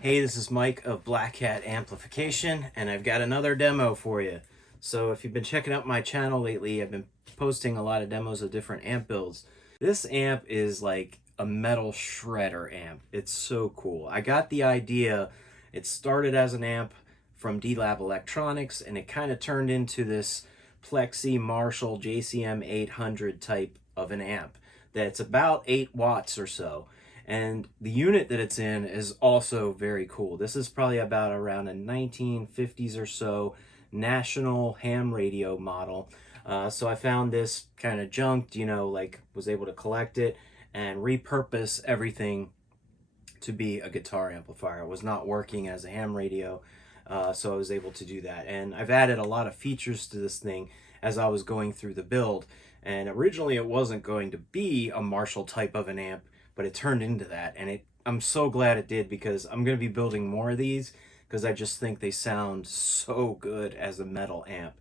Hey, this is Mike of Black Cat Amplification, and I've got another demo for you. So if you've been checking out my channel lately, I've been posting a lot of demos of different amp builds. This amp is like a metal shredder amp. It's so cool. I got the idea, it started as an amp from DLAB Electronics, and it kind of turned into this plexi Marshall JCM 800 type of an amp that's about 8 watts or so. And the unit that it's in is also very cool. This is probably about around a 1950s or so national ham radio model. So I found this kind of junked, you know, like was able to collect it and repurpose everything to be a guitar amplifier. It was not working as a ham radio, so I was able to do that. And I've added a lot of features to this thing as I was going through the build. And originally it wasn't going to be a Marshall type of an amp, but it turned into that, and I'm so glad it did, because I'm going to be building more of these because I just think they sound so good as a metal amp.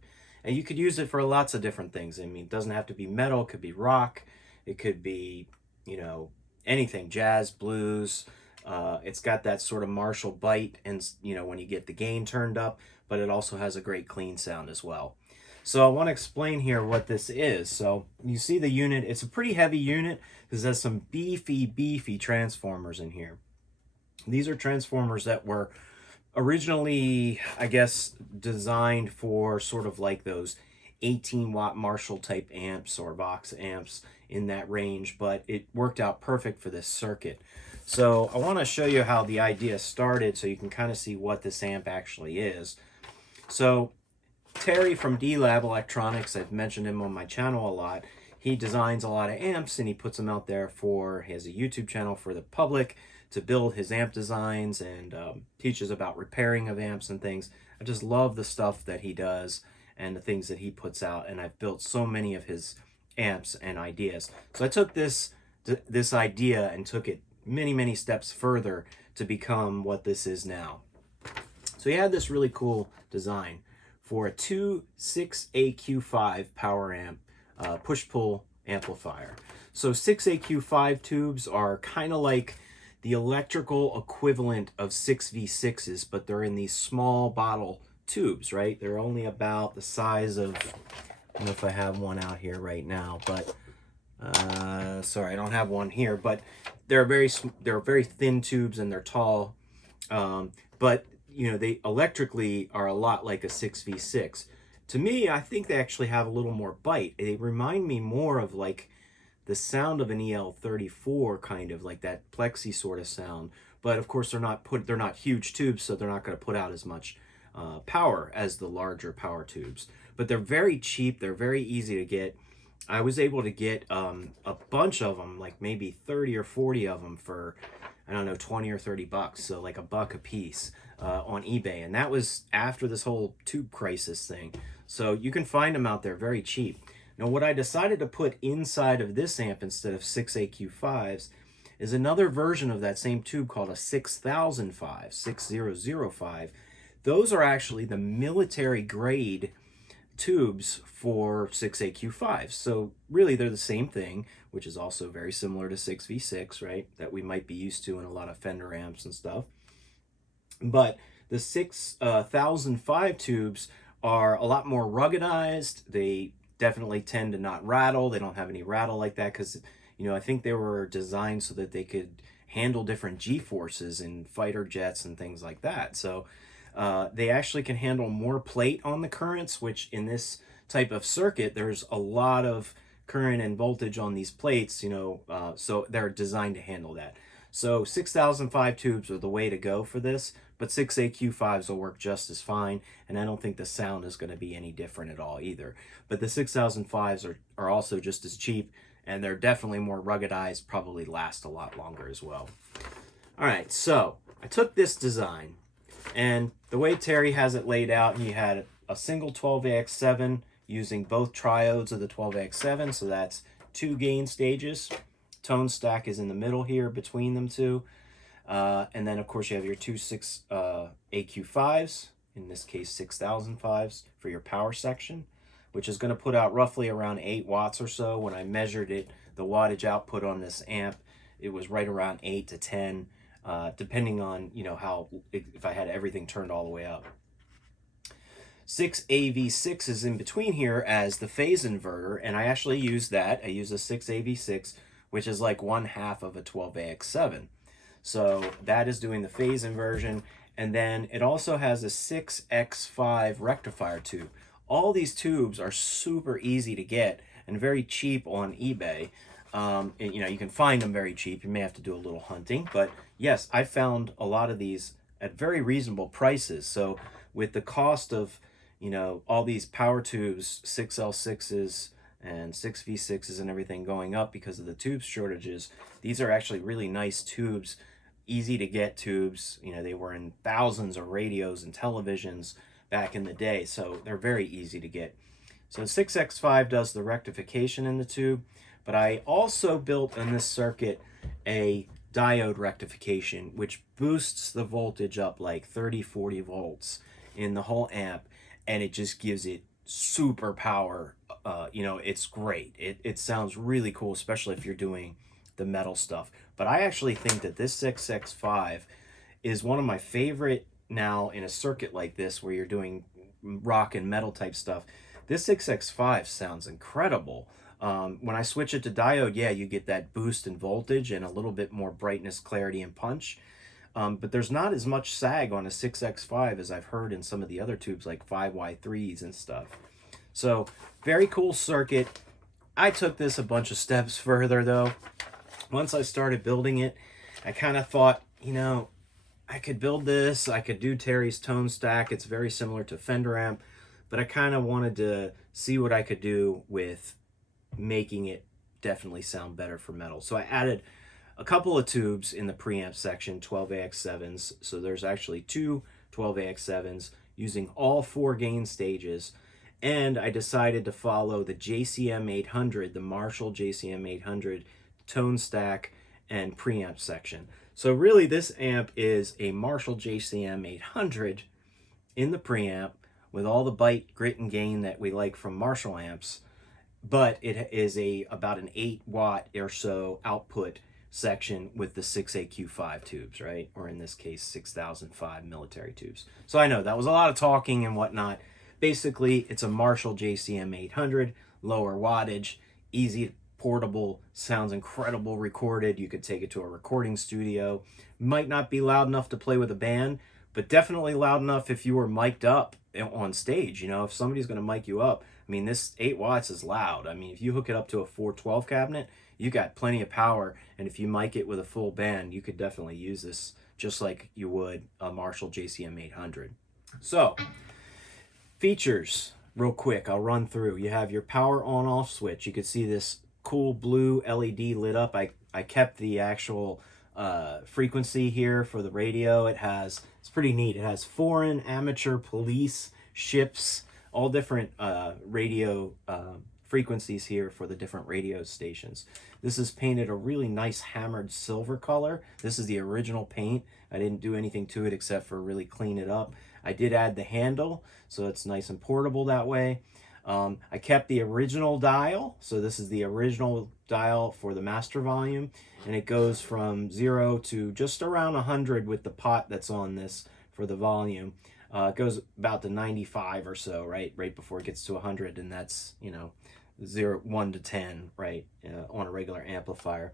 And you could use it for lots of different things. I mean, it doesn't have to be metal, it could be rock, it could be, you know, anything, jazz, blues. It's got that sort of Marshall bite, and you know, when you get the gain turned up, but it also has a great clean sound as well. So I want to explain here what this is. So you see the unit, it's a pretty heavy unit because there's some beefy transformers in here. These are transformers that were originally, I guess, designed for sort of like those 18-watt Marshall type amps or Vox amps in that range, but it worked out perfect for this circuit. So I want to show you how the idea started so you can kind of see what this amp actually is. So Terry from DLAB Electronics, I've mentioned him on my channel a lot. He designs a lot of amps and he puts them out there for, he has a YouTube channel for the public to build his amp designs, and teaches about repairing of amps and things. I just love the stuff that he does and the things that he puts out, and I've built so many of his amps and ideas. So I took this idea and took it many steps further to become what this is now. So he had this really cool design for a 6AQ5 power amp push-pull amplifier. So 6AQ5 tubes are kind of like the electrical equivalent of 6V6s, but they're in these small bottle tubes, right? They're only about the size of, I don't know if I have one out here right now, but sorry, I don't have one here, but they're very thin tubes and they're tall, but you know, they electrically are a lot like a 6V6. To me, I think they actually have a little more bite. They remind me more of like the sound of an EL34, kind of like that plexi sort of sound. But of course, they're not huge tubes, so they're not going to put out as much power as the larger power tubes. But they're very cheap. They're very easy to get. I was able to get a bunch of them, like maybe 30 or 40 of them for, I don't know, 20 or 30 bucks, so like $1 a piece on eBay. And that was after this whole tube crisis thing. So you can find them out there very cheap. Now what I decided to put inside of this amp instead of 6AQ5s is another version of that same tube called a 6005, 6005. Those are actually the military grade tubes for 6AQ5s. So really they're the same thing, which is also very similar to 6V6, right? That we might be used to in a lot of Fender amps and stuff. But the 6005 tubes are a lot more ruggedized. They definitely tend to not rattle. They don't have any rattle like that because, you know, I think they were designed so that they could handle different G-forces in fighter jets and things like that. So they actually can handle more plate on the currents, which in this type of circuit, there's a lot of current and voltage on these plates, you know, so they're designed to handle that. So 6005 tubes are the way to go for this, but 6AQ5s will work just as fine, and I don't think the sound is going to be any different at all either. But the 6005s are also just as cheap, and they're definitely more ruggedized, probably last a lot longer as well. All right, so I took this design, and the way Terry has it laid out, he had a single 12AX7 using both triodes of the 12AX7, so that's 2 gain stages. Tone stack is in the middle here between them two. And then, of course, you have your two 6 AQ5s, in this case 6005s, for your power section, which is going to put out roughly around 8 watts or so. When I measured it, the wattage output on this amp, it was right around 8 to 10, depending on, you know, how, if I had everything turned all the way up. 6AV6 is in between here as the phase inverter, and I actually use that. I use a 6AV6, which is like 1/2 of a 12AX7. So that is doing the phase inversion. And then it also has a 6X5 rectifier tube. All these tubes are super easy to get and very cheap on eBay. And, you know, you can find them very cheap. You may have to do a little hunting. But yes, I found a lot of these at very reasonable prices. So with the cost of, you know, all these power tubes, 6L6s and 6V6s and everything going up because of the tube shortages, these are actually really nice tubes, easy to get tubes. You know, they were in thousands of radios and televisions back in the day, so they're very easy to get. So 6X5 does the rectification in the tube, but I also built in this circuit a diode rectification, which boosts the voltage up like 30-40 volts in the whole amp, and it just gives it super power. You know, it's great. It sounds really cool, especially if you're doing the metal stuff. But I actually think that this 6X5 is one of my favorite now in a circuit like this where you're doing rock and metal type stuff. This 6X5 sounds incredible. When I switch it to diode, yeah, you get that boost in voltage and a little bit more brightness, clarity, and punch. But there's not as much sag on a 6X5 as I've heard in some of the other tubes like 5Y3s and stuff. So very cool circuit. I took this a bunch of steps further though. Once I started building it, I kind of thought, you know, I could build this. I could do Terry's tone stack. It's very similar to Fender amp, but I kind of wanted to see what I could do with making it definitely sound better for metal. So I added a couple of tubes in the preamp section, 12AX7s. So there's actually 2 12AX7s using all 4 gain stages. And I decided to follow the JCM 800, the Marshall JCM 800 tone stack and preamp section. So really this amp is a Marshall JCM 800 in the preamp with all the bite, grit, and gain that we like from Marshall amps, but it is about an 8 watt or so output section with the 6AQ5 tubes, right? Or in this case, 6005 military tubes. So I know that was a lot of talking and whatnot. Basically, it's a Marshall JCM 800, lower wattage, easy, portable, sounds incredible recorded. You could take it to a recording studio. Might not be loud enough to play with a band, but definitely loud enough if you were mic'd up on stage. You know, if somebody's going to mic you up, I mean, this 8 watts is loud. I mean, if you hook it up to a 412 cabinet, you got plenty of power. And if you mic it with a full band, you could definitely use this just like you would a Marshall JCM 800. So, features, real quick, I'll run through. You have your power on-off switch. You can see this cool blue LED lit up. I kept the actual frequency here for the radio. It's pretty neat. It has foreign, amateur, police, ships, all different radio frequencies here for the different radio stations. This is painted a really nice hammered silver color. This is the original paint. I didn't do anything to it except for really clean it up. I did add the handle, so it's nice and portable that way. I kept the original dial, so this is the original dial for the master volume, and it goes from 0 to just around 100 with the pot that's on this for the volume. It goes about to 95 or so, right before it gets to 100, and that's, you know, 1 to 10, right, on a regular amplifier.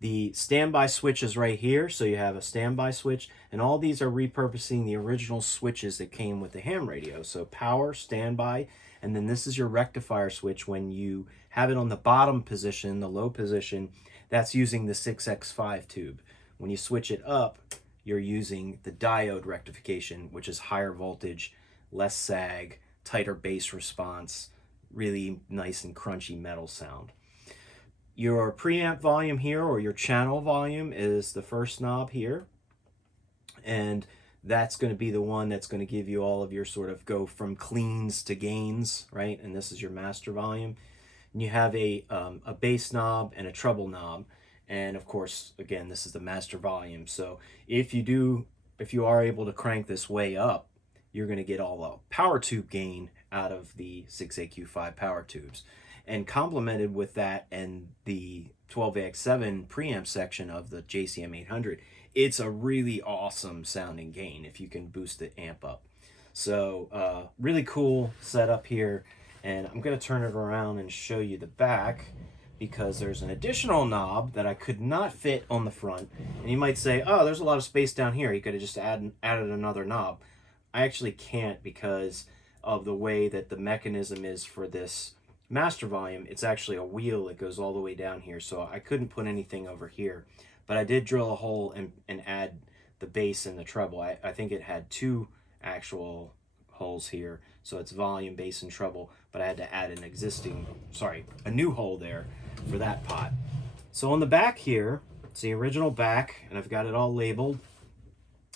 The standby switch is right here, so you have a standby switch, and all these are repurposing the original switches that came with the ham radio. So power, standby, and then this is your rectifier switch. When you have it on the bottom position, the low position, that's using the 6X5 tube. When you switch it up, you're using the diode rectification, which is higher voltage, less sag, tighter bass response, really nice and crunchy metal sound. Your preamp volume here, or your channel volume, is the first knob here. and that's going to be the one that's going to give you all of your sort of go from cleans to gains, right? And this is your master volume. And you have a bass knob and a treble knob. And of course, again, this is the master volume. So if you are able to crank this way up, you're going to get all the power tube gain out of the 6AQ5 power tubes. And complemented with that and the 12AX7 preamp section of the JCM 800, it's a really awesome sounding gain if you can boost the amp up. So really cool setup here. And I'm going to turn it around and show you the back, because there's an additional knob that I could not fit on the front. And you might say, oh, there's a lot of space down here. You could have just added another knob. I actually can't because of the way that the mechanism is for this master volume. It's actually a wheel that goes all the way down here, so I couldn't put anything over here. But I did drill a hole and add the bass and the treble. I think it had 2 actual holes here, so it's volume, bass, and treble, but I had to add a new hole there for that pot. So on the back here, it's the original back, and I've got it all labeled.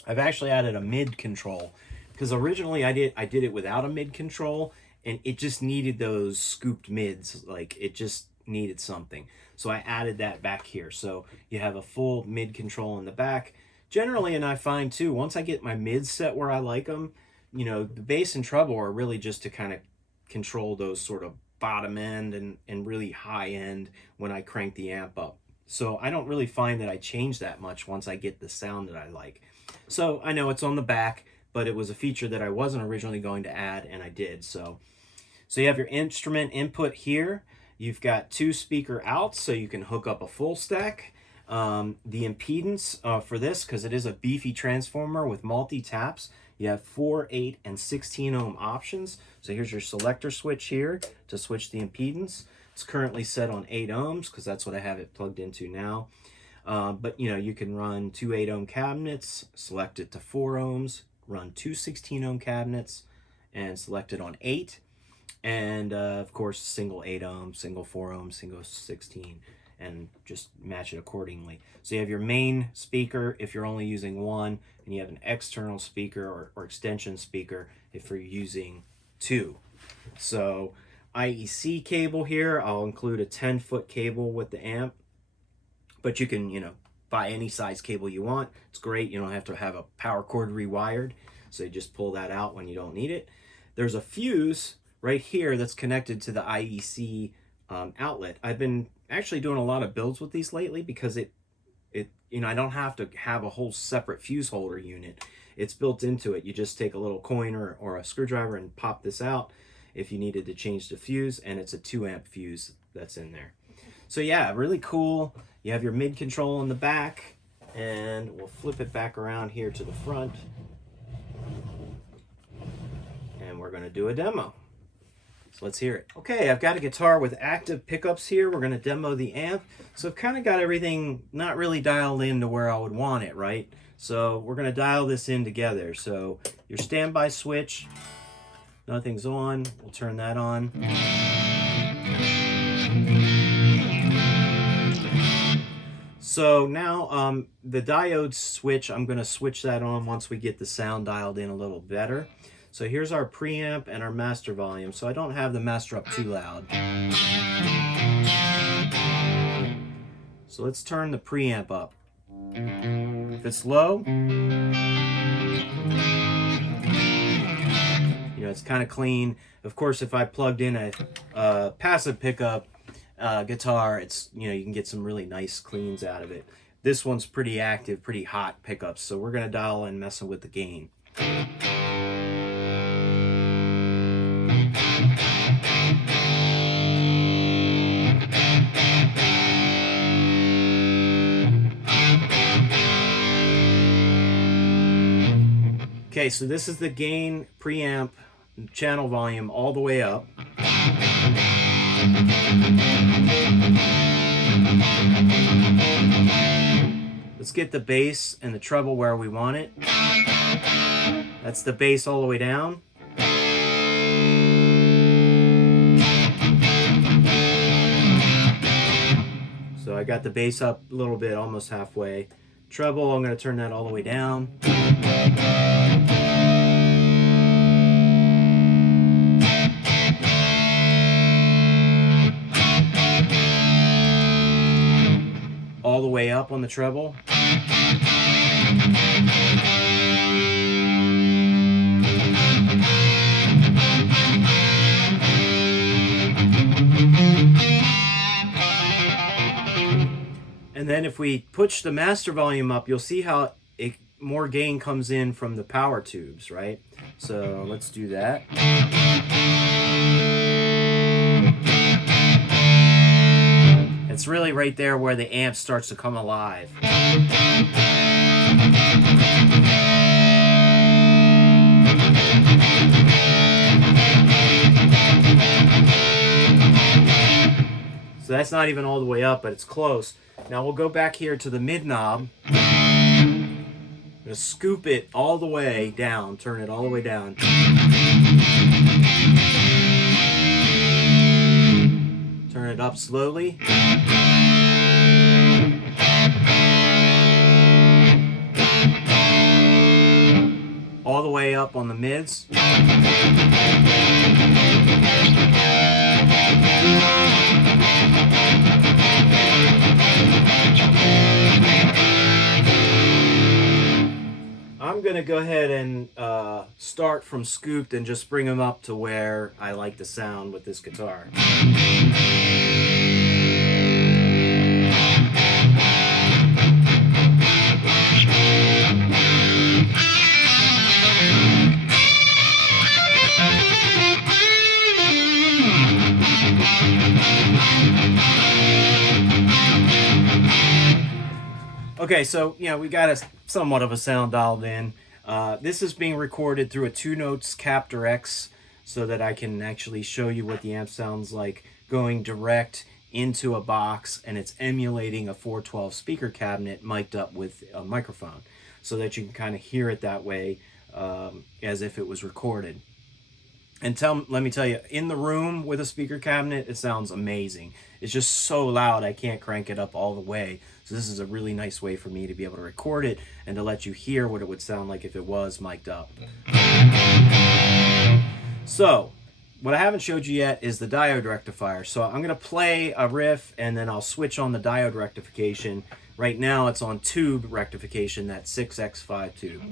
I've actually added a mid control, because originally I did it without a mid control, and it just needed those scooped mids, like it just needed something. So I added that back here. So you have a full mid control in the back. Generally, and I find too, once I get my mids set where I like them, you know, the bass and treble are really just to kind of control those sort of bottom end and really high end when I crank the amp up. So I don't really find that I change that much once I get the sound that I like. So I know it's on the back, but it was a feature that I wasn't originally going to add, and I did. So you have your instrument input here. You've got 2 speaker outs, so you can hook up a full stack. The impedance for this, because it is a beefy transformer with multi-taps, you have 4, 8, and 16 ohm options. So here's your selector switch here to switch the impedance. It's currently set on 8 ohms because that's what I have it plugged into now. But you know, you can run 2 8 ohm cabinets, select it to 4 ohms, run 2 16 ohm cabinets, and select it on 8. And of course, single 8 ohm, single 4 ohm, single 16, and just match it accordingly. So you have your main speaker if you're only using one, and you have an external speaker or extension speaker if you're using 2. So IEC cable here, I'll include a 10-foot cable with the amp, but you can, you know, buy any size cable you want. It's great. You don't have to have a power cord rewired, so you just pull that out when you don't need it. There's a fuse right here that's connected to the IEC outlet. I've been actually doing a lot of builds with these lately because it you know, I don't have to have a whole separate fuse holder unit. It's built into it. You just take a little coin or a screwdriver and pop this out if you needed to change the fuse, and it's a 2 amp fuse that's in there. So yeah, really cool. You have your mid control in the back, and we'll flip it back around here to the front, and we're going to do a demo. So let's hear it. Okay, I've got a guitar with active pickups here. We're going to demo the amp. So I've kind of got everything not really dialed in to where I would want it, right? So we're going to dial this in together. So your standby switch, nothing's on. We'll turn that on. So now the diode switch, I'm going to switch that on once we get the sound dialed in a little better. So here's our preamp and our master volume. So I don't have the master up too loud. So let's turn the preamp up. If it's low, you know, it's kind of clean. Of course, if I plugged in a passive pickup guitar, it's, you know, you can get some really nice cleans out of it. This one's pretty active, pretty hot pickups. So we're going to dial in messing with the gain. Okay, so this is the gain preamp channel volume all the way up. Let's get the bass and the treble where we want it. That's the bass all the way down. So I got the bass up a little bit, almost halfway. Treble, I'm going to turn that all the way down. All the way up on the treble. And then if we push the master volume up, you'll see how more gain comes in from the power tubes, right? So let's do that. It's really right there where the amp starts to come alive. So that's not even all the way up, but it's close. Now we'll go back here to the mid knob. I'm going to scoop it all the way down, turn it all the way down. Turn it up slowly. All the way up on the mids. I'm going to go ahead and start from scooped and just bring them up to where I like the sound with this guitar. Okay, so, you know, we got a somewhat of a sound dialed in. This is being recorded through a 2-notes Captor X so that I can actually show you what the amp sounds like going direct into a box, and it's emulating a 412 speaker cabinet mic'd up with a microphone so that you can kind of hear it that way as if it was recorded. And let me tell you, in the room with a speaker cabinet, it sounds amazing. It's just so loud, I can't crank it up all the way. So this is a really nice way for me to be able to record it and to let you hear what it would sound like if it was mic'd up. So, what I haven't showed you yet is the diode rectifier. So I'm going to play a riff and then I'll switch on the diode rectification. Right now it's on tube rectification, that 6x5 tube.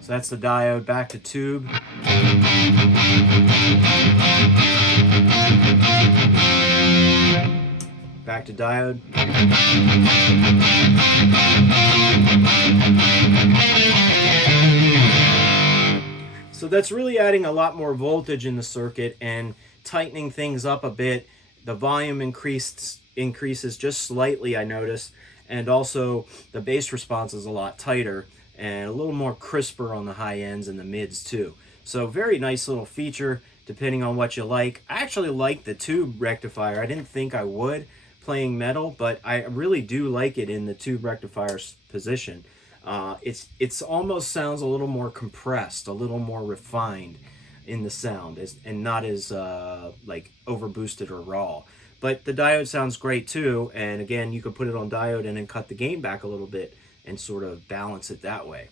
So that's the diode, back to tube. Back to diode. So that's really adding a lot more voltage in the circuit and tightening things up a bit. The volume increases just slightly, I noticed, and also the bass response is a lot tighter and a little more crisper on the high ends and the mids too. So very nice little feature depending on what you like. I actually like the tube rectifier. I didn't think I would playing metal, but I really do like it in the tube rectifier position. It's almost sounds a little more compressed, a little more refined in the sound, and not as like over boosted or raw. But the diode sounds great too, and again, you could put it on diode and then cut the gain back a little bit and sort of balance it that way.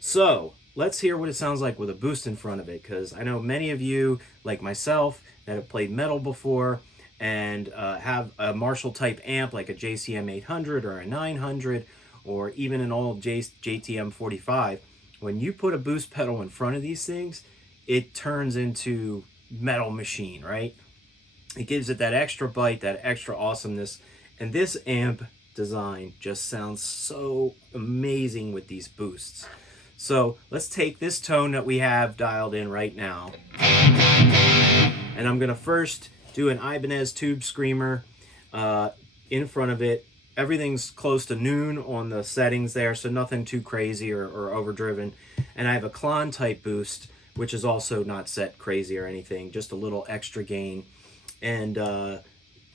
So let's hear what it sounds like with a boost in front of it, because I know many of you, like myself, that have played metal before and have a Marshall type amp like a JCM 800 or a 900 or even an old JTM 45. When you put a boost pedal in front of these things, it turns into metal machine, right? It gives it that extra bite, that extra awesomeness. And this amp design just sounds so amazing with these boosts. So let's take this tone that we have dialed in right now, and I'm gonna first do an Ibanez tube screamer in front of it. Everything's close to noon on the settings there, so nothing too crazy or overdriven. And I have a Klon type boost, which is also not set crazy or anything, just a little extra gain. And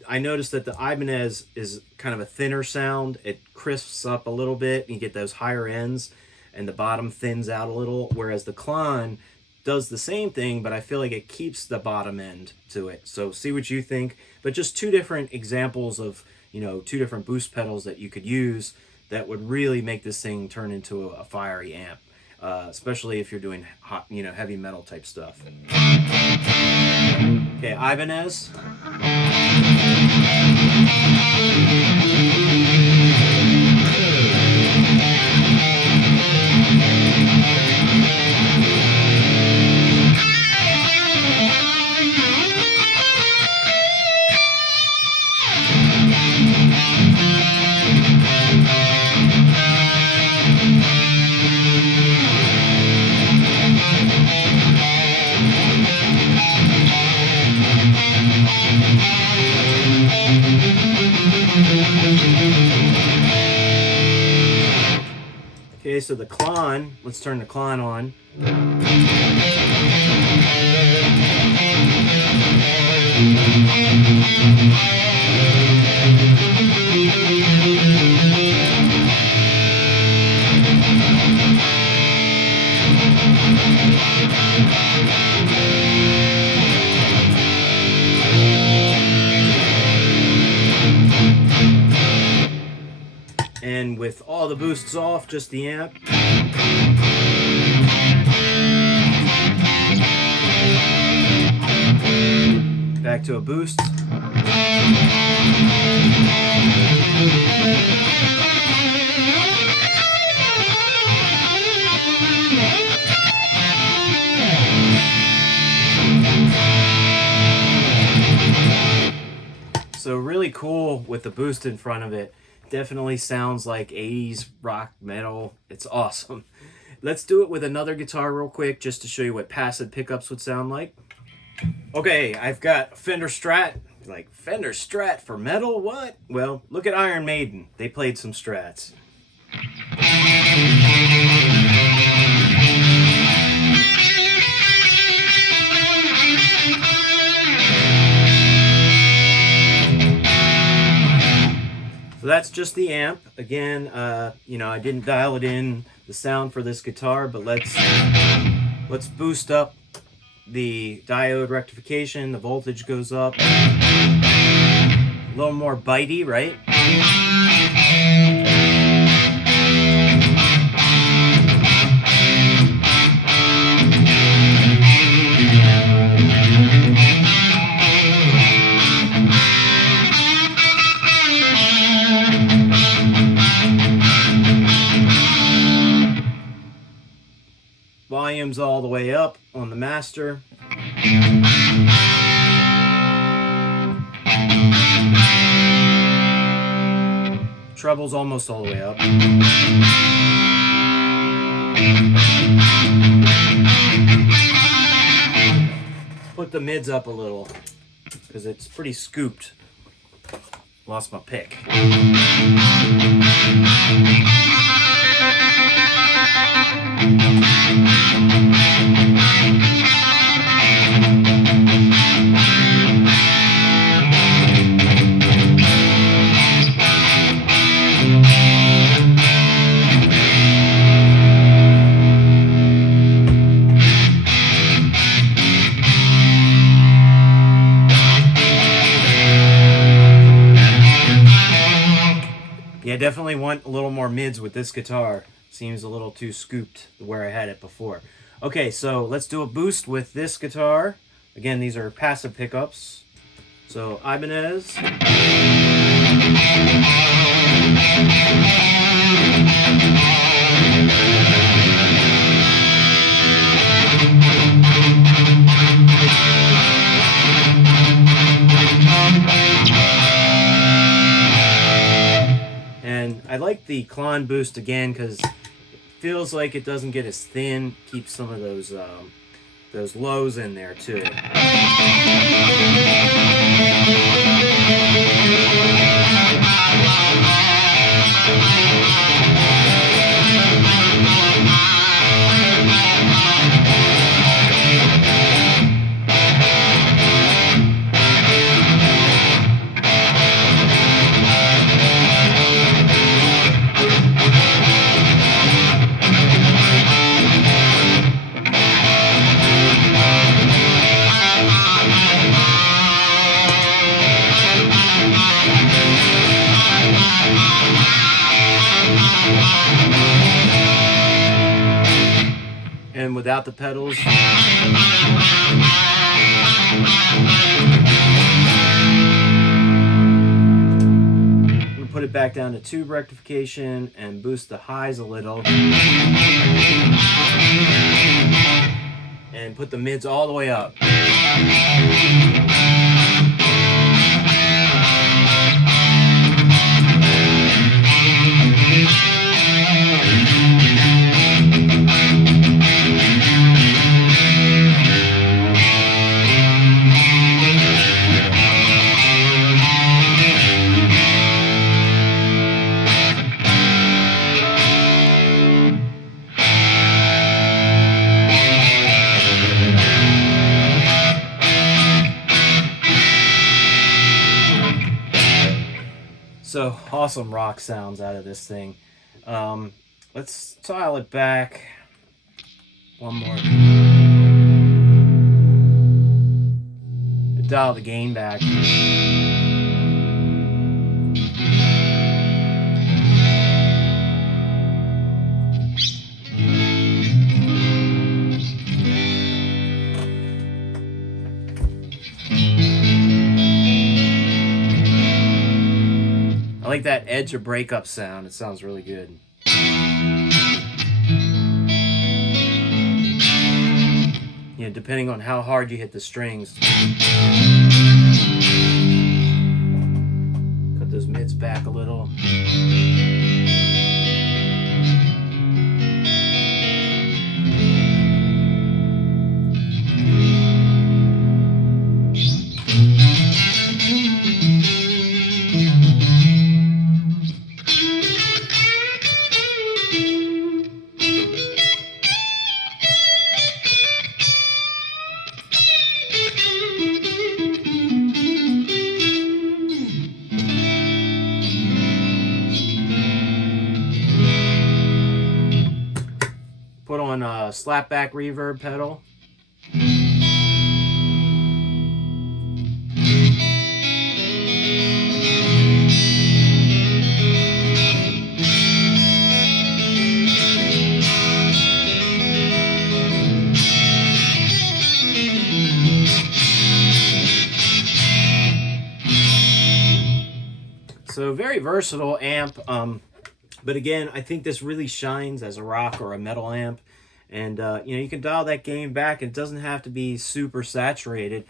I noticed that the Ibanez is kind of a thinner sound. It crisps up a little bit. You get those higher ends, and the bottom thins out a little, whereas the Klon does the same thing, but I feel like it keeps the bottom end to it. So see what you think. But just two different examples of, you know, two different boost pedals that you could use that would really make this thing turn into a fiery amp, especially if you're doing hot, you know, heavy metal type stuff. Okay, Ibanez. Okay, so the Klon, let's turn the Klon on. And with all the boosts off, just the amp. Back to a boost. So really cool with the boost in front of it. Definitely sounds like 80s rock metal. It's awesome. Let's do it with another guitar real quick just to show you what passive pickups would sound like. Okay, I've got Fender Strat. Like, Fender Strat for metal? What? Well, look at Iron Maiden. They played some Strats. So that's just the amp. Again, you know, I didn't dial it in the sound for this guitar, but let's boost up the diode rectification. The voltage goes up. A little more bitey, right? Volume's all the way up on the master. Treble's almost all the way up. Put the mids up a little because it's pretty scooped. Lost my pick. Yeah, definitely want a little more mids with this guitar. Seems a little too scooped where I had it before. Okay, so let's do a boost with this guitar. Again, these are passive pickups. So Ibanez. And I like the Klon boost again because it feels like it doesn't get as thin. Keeps some of those lows in there too. without the pedals. Put it back down to tube rectification and boost the highs a little. And put the mids all the way up. So awesome rock sounds out of this thing. Let's dial it back one more. Dial the gain back. I like that edge or breakup sound. It sounds really good. You know, depending on how hard you hit the strings. Cut those mids back a little. Put on a slapback reverb pedal. So very versatile amp. But again, I think this really shines as a rock or a metal amp. And, you know, you can dial that gain back. It doesn't have to be super saturated.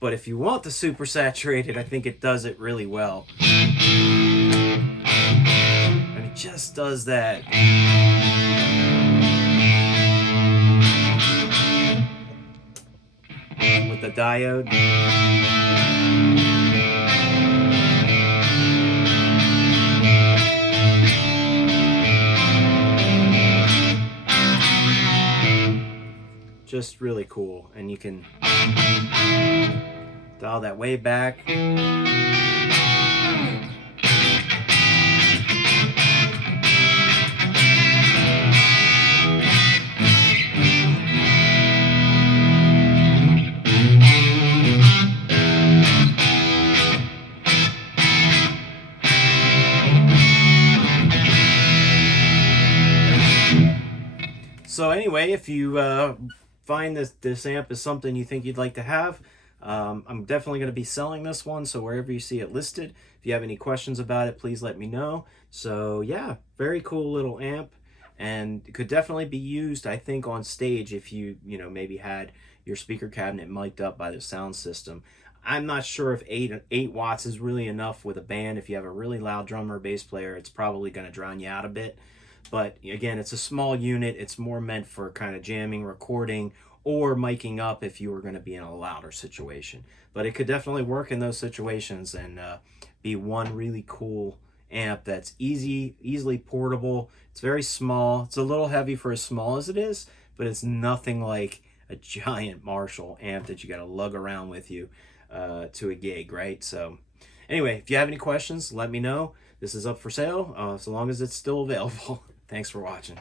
But if you want the super saturated, I think it does it really well. And it just does that. With the diode. Just really cool, and you can dial that way back. So anyway, if you find this amp is something you think you'd like to have, I'm definitely going to be selling this one, so wherever you see it listed, if you have any questions about it, please let me know. So yeah, very cool little amp, and it could definitely be used, I think, on stage if you maybe had your speaker cabinet mic'd up by the sound system. I'm not sure if 8 watts is really enough with a band. If you have a really loud drummer or bass player, it's probably going to drown you out a bit. But again, it's a small unit. It's more meant for kind of jamming, recording, or miking up if you were going to be in a louder situation. But it could definitely work in those situations and be one really cool amp that's easily portable. It's very small. It's a little heavy for as small as it is, but it's nothing like a giant Marshall amp that you got to lug around with you to a gig, right? So anyway, if you have any questions, let me know. This is up for sale, so long as it's still available. Thanks for watching.